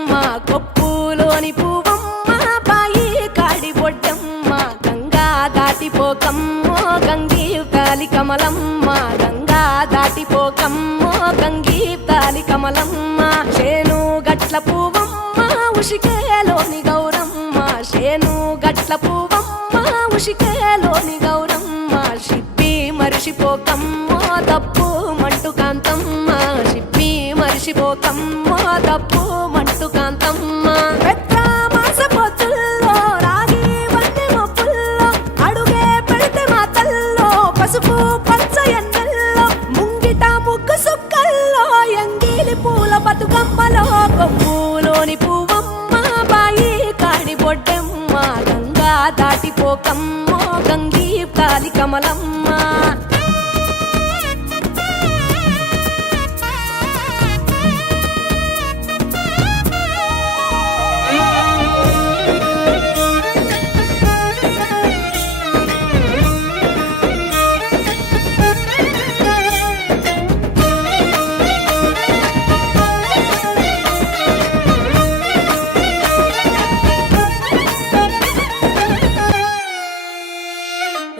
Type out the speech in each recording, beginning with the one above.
బొడ్డమ్మ కొప్పులోని పువ్వమ్మ బాయి కాడి బొడ్డమ్మ గంగా దాటిపోకమ్మో గంగీ తాలి కమలమ్మ గంగా దాటిపోకమ్మో గంగీ తాలి కమలమ్మ చేను గట్ల పువ్వమ్మ ఉషికేలోని గౌరమ్మ చేను గట్ల పువ్వమ్మ ఉషికేలోని గౌరమ్మ షిప్పి మరిషిపోకమ్మో తప్పు మంటు కాంతమ్మ షిప్పి మరిషిపోకమ్మో తప్పు మంటు కాంతమ్మ పెద్ద మాస పొత్తుల్లో రాగి వన్నె మొప్పుల్లో అడుగే పెడితే మాతల్లో పసుపు పచ్చ ఎన్నెల్లో ముంగిట ముగ్గు సుక్కల్లో ఎంగిలి పూల బతుకమ్మలో కొమ్ములోని పువ్వమ్మ బాయి కాడి బొడ్డమ్మ గంగా దాటిపోకమ్మో గంగీ తాలి కమలమ్మ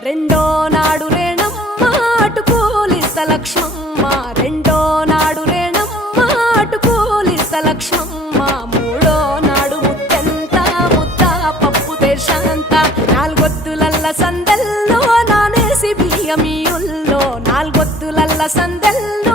రెండో నాడు రేణమ్మ అటుకూలిస్త లక్ష్మమ్మ రెండో నాడు రేణమ్మ అటుకూలిస్త లక్ష్మమ్మ మూడో నాడు ముత్తెంత ముద్ద పప్పు దేశంత నాలుగొత్తులల్ల సందెల్లో నానేసి బియ్యమియుల్లో నాలుగొత్తులల్ల సందెల్లో